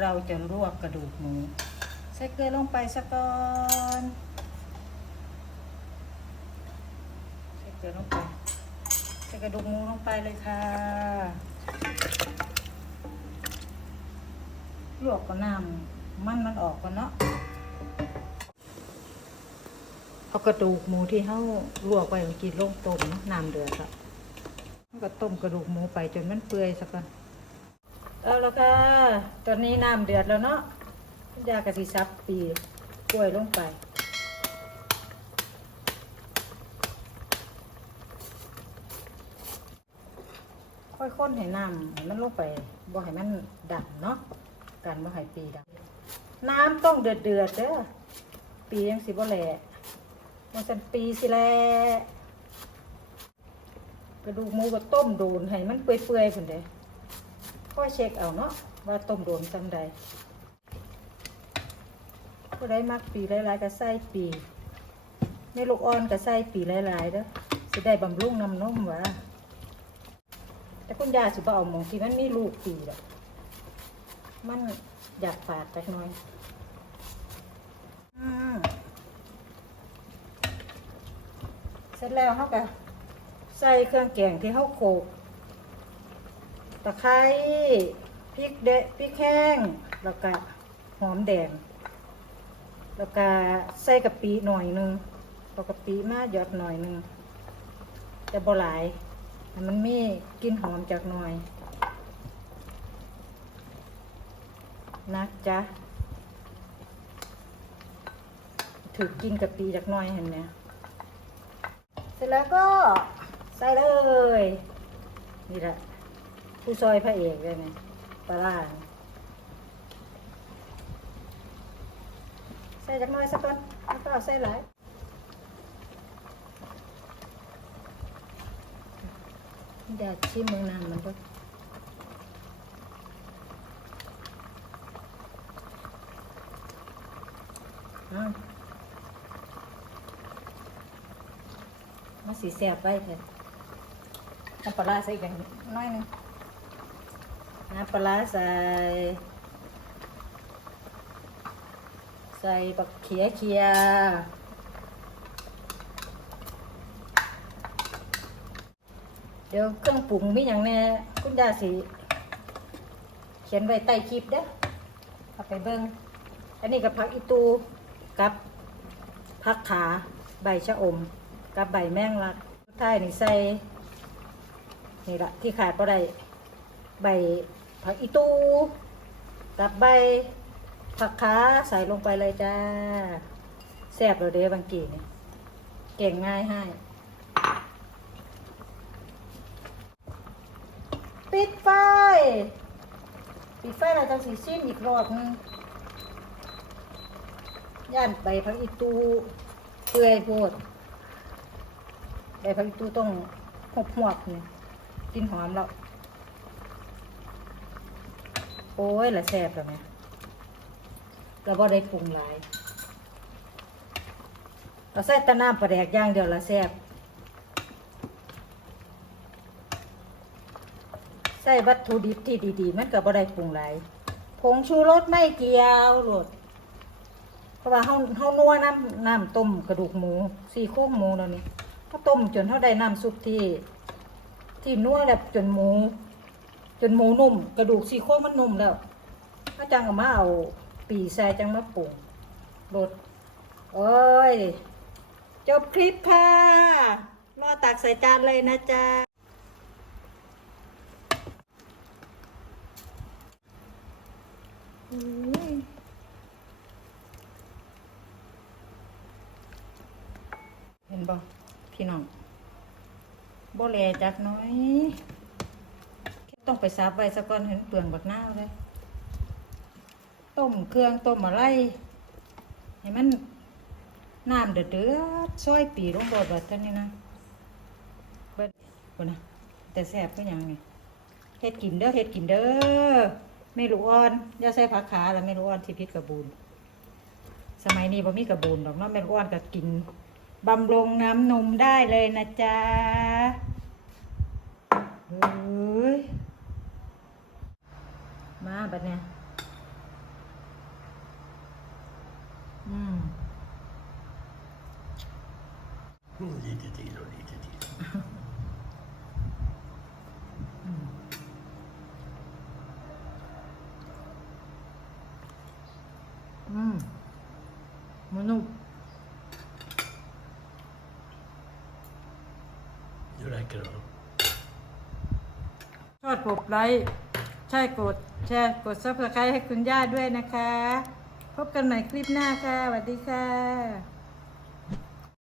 เราจะลวกกระดูกหมูใส่เกลือลงไปสักก่อนใส่เกลือลงไปใส่กระดูกหมูลงไปเลยค่ะ ลวกก็น้ำมันมันออกก่อนเนาะเอากระดูกหมูที่เขาลวกไปเมื่อกี้ลงต้มน้ำเดือดละก็ต้มกระดูกหมูไปจนมันเปื่อยสักก่อน เอาละค่ะ ตอนนี้น้ำเดือดแล้วเนาะยากระสีซับปีกล้วยลงไป ค่อยค้นให้น้ำให้มันลงไปบ่ให้มันดันเนาะการบ่ให้ปีดันน้ำต้องเดือดเดือดเด้อปียังสิบ่แหล่มันสันปีสิแลกระดูกหมูก็ต้มโดนให้มันเปื่อยๆพุ่นเด้ ค่อเช็คเอาเนาะว่าต้มโดนจังใดผู้ใดมักปีหลายๆก็ใส่ปีในลูกอ่อนก็ใส่ปีหลายๆเด้อสิได้บำรุงน้ำนมว่าแต่คุณยาสุบเอาหมองที่มันมีลูกปีแบบมันอยากฝาดไปหน่อยอืมเสร็จแล้วเขาก็ใส่เครื่องแกงที่เขาโขก ตะไคร้พริกเดะพริกแห้งแล้วก็หอมแดง แล้วก็ใส่กะปิหน่อยหนึงเอากะปิมาหยอดหน่อยหนึงแต่บ่หลายมันมีกลิ่นหอมจากหน่อยนะจ๊ะถือกินกับปีจากหน่อยเห็นไหมเสร็จแล้วก็ใส่เลยนี่แหละ ผู้ซอยพระเอกเลยไหมปลาร้าใส่จากน้อยสักก่อนแล้วก็เอาใส่หลายแดดชิมเมืองนานมันก็อ้าวมาสีแสบไปเถอะน้ำปลาร้าใส่อีกันน้อยหนึง น้ำปลาใส่ ใส่บักเขียเขียเดี๋ยวเครื่องปรุงมีอย่างแน่คุณยาสีเขียนไว้ใต้คลิปเด้อเอาไปเบิ่งอันนี้กับผักอีตูกับผักขาใบชะอม กับใบแมงลักท้ายนี่ใส่นี่ละที่ขาดบ่ได้ใบ ผักอีตูกับใบผักขาใส่ลงไปเลยจ้าแซ่บเลยเด้บางกีนี่เก่งง่ายให้ปิดไฟปิดไฟเราจะสีซิมอีกรอบนึงย่านใบพักอีตูเปื่อยโพดใบพักอีตูต้องหบหวบนี่กินหอมแล้ว โอ้ยละแซ่บแล้วไหมเราบ่ได้ปรุงหลายเราใส่ตะน้ำปลาแดกย่างเดียวละแซ่บใส่วัตถุดิบที่ดีๆ มันก็บ่ได้ปรุงหลายผงชูรสไม่เกี่ยวโลดเพราะว่าเฮาเฮานัวน้ำน้ำต้มกระดูกหมูสี่โครงหมูแล้วนี่เฮาต้มจนเฮาได้น้ำซุปที่ ที่นัวแล้วจนหมู จนหมูนุ่ม กระดูกสี่โครงมันนุ่มแล้วถ้าจังเอามาเอาปีใส่จังมาปรุงโลดโอ้ย จบคลิปค่ะรอตักใส่จานเลยนะจ๊ะเห็นบ่พี่น้องบ่แลจักน้อย ต้องไปซับไว้สักก่อนเห็นเปลืองบักนาวเลยต้มเครื่องต้มอะไรให้มันน้ำเดือดเดือดซอยปีลงบดแบบนี้นะเบิดบนะแต่แซ่บก็ยังนี่เฮ็ดกินเด้อเฮ็ดกินเด้อไม่รู้อ่อนอย่าใส่ผักขาแล้วไม่รู้อ่อนที่พิษกระบูนสมัยนี้บ่มีกระบูนดอกเนาะแม่รู้อ้วนก็กินบำรุงน้ำนมได้เลยนะจ๊ะเฮ้ย มา บัดเนี่ยอืมดีดีดีดีดีดีอืมมันนุ่ม You like it all? ชอบปบไลค์ ช่กดแชร์กดซับสไครต์ให้คุณย่าด้วยนะคะ พบกันใหม่คลิปหน้าค่ะสวัสดีค่ะ